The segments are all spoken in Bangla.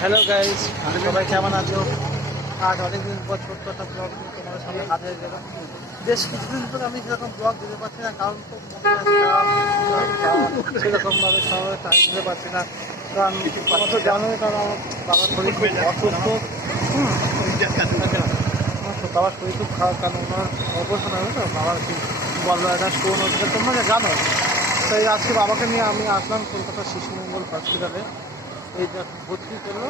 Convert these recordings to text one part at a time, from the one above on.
হ্যালো গাইজ সবাই কেমন আছো? আজ অনেকদিন পর ছোট্ট একটা ব্লগ তোমাদের সামনে হয়ে গেলাম। বেশ কিছুদিন ধরে আমি সেরকম ব্লগ দিতে পারছি না, কারণ তো সেরকমভাবে সবাই টাইম দিতে পারছি না। কারণ তো জানোই কারণ আমার বাবার শরীর খুব অসুস্থ। বাবার শরীর খুব খারাপ, কারণ ওনার অপারেশন হবে তো, বাবার কি বলল একটা স্টোন হচ্ছে তোমরা জানো তাই আজকে বাবাকে নিয়ে আমি আসলাম কলকাতা শিশু মঙ্গল হসপিটালে এই যে ভর্তি করল,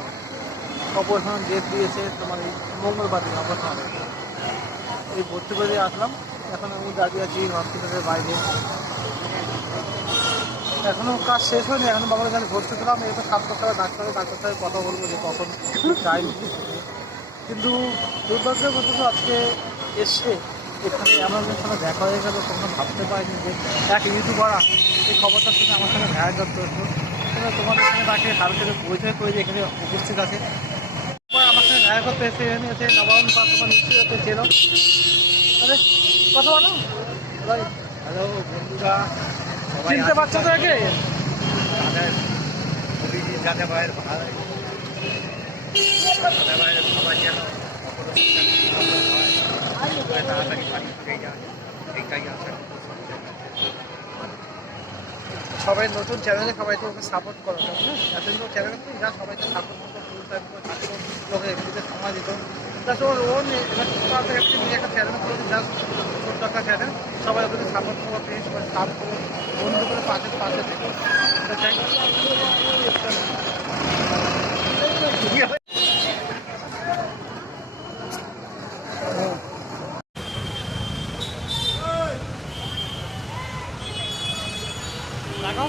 অপারেশন ডেট দিয়েছে তোমার এই মঙ্গলবার দিন, অপারেশন। এই ভর্তি করে আসলাম। এখন আমি দাঁড়িয়ে আছি হসপিটালের বাইরে। এখনও কাজ শেষ হয়নি, এখন বাবার কাছে ভর্তি করলাম। এই তো সাতটা টাকা ডাক্তারের ডাক্তার সাথে কথা বলব যে কখন টাইম কিন্তু দুর্ভাগ্যবশত আজকে এসে এখানে একজনের সঙ্গে দেখা হয়ে গেল তোমরা ভাবতে পারিনি যে এক ইউটিউবার এই খবরটার সঙ্গে আমার সঙ্গে দেখা করতে তবে তোমাদের সঙ্গে তাকে হাল পরিচয় করে দিয়ে এখানে উপস্থিত আছে। আমার সঙ্গে দেখা করতে এসে এখানে এসে নবায়ন পাস তোমার নিশ্চয়ই হতে আরে কথা বলো। ভাই হ্যালো বন্ধুরা চিনতে পারছ তো একে? দাদা ভাইয়ের ভাই। দাদা ভাইয়ের সবাই যেন তাড়াতাড়ি বাড়ি ফিরে যান। এইটাই সবাই নতুন চ্যানেলে সবাই তো ওকে সাপোর্ট করো কেমন না? এতদিন তো চ্যানেল যা সবাই তো সাপোর্ট করতো ফুল টাইম করে লোকে এমনিতে সময় দিত প্লাস ওর এবার ছোট্ট একটি নিজে একটা চ্যানেল করে জাস্ট ছোট্ট চ্যানেল সবাই ওদেরকে সাপোর্ট করো প্লিজ সবাই সাপ করো। বন্ধু করে পাশে পাশে থেকো। লাগাও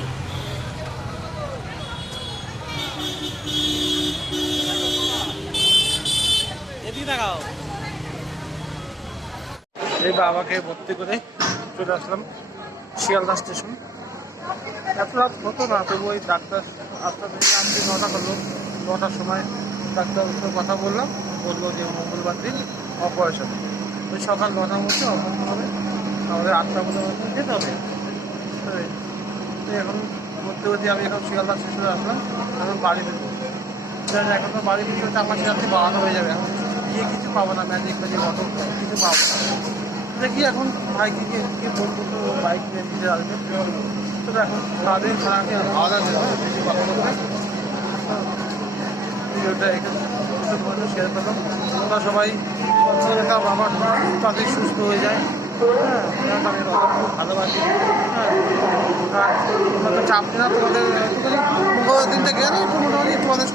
এই বাবাকে ভর্তি করে চলে আসলাম শিয়ালদা স্টেশন। এত রাত হতো না, তবু ওই ডাক্তার আস্তে আজকে নটা করল নটার সময় ডাক্তারের সাথে কথা বললাম বলল যে মঙ্গলবার দিন অপারেশন। ওই সকাল নটার মধ্যে অপারেশন হবে। আমাদের আটটা মধ্যে যেতে হবে। এখন ভর্তি ভর্তি আমি এখন শিয়ালদা স্টেশনে আসলাম, এখন বাড়ি ফিরবো। এখন তো বাড়ি ফিরতে হচ্ছে আমার সাথে বাড়ানো হয়ে যাবে এখন। গিয়ে কিছু পাবো না ম্যাজিক ম্যাজিক অটো কিছু পাবো না। দেখি এখন ভাইকে গিয়ে গিয়ে বলব তো বাইক নিয়ে নিজে আসবে। তো এখন তাদের দেওয়া হয় বেশি ভিডিওটা এখানে শেয়ার করলাম তোমরা সবাই বাবা তাদের সুস্থ হয়ে যায়। হ্যাঁ খুব ভালোবাসি হ্যাঁ। চাপ না তোমাদের মঙ্গলবার দিনটা গেলে মোটামুটি তোমাদের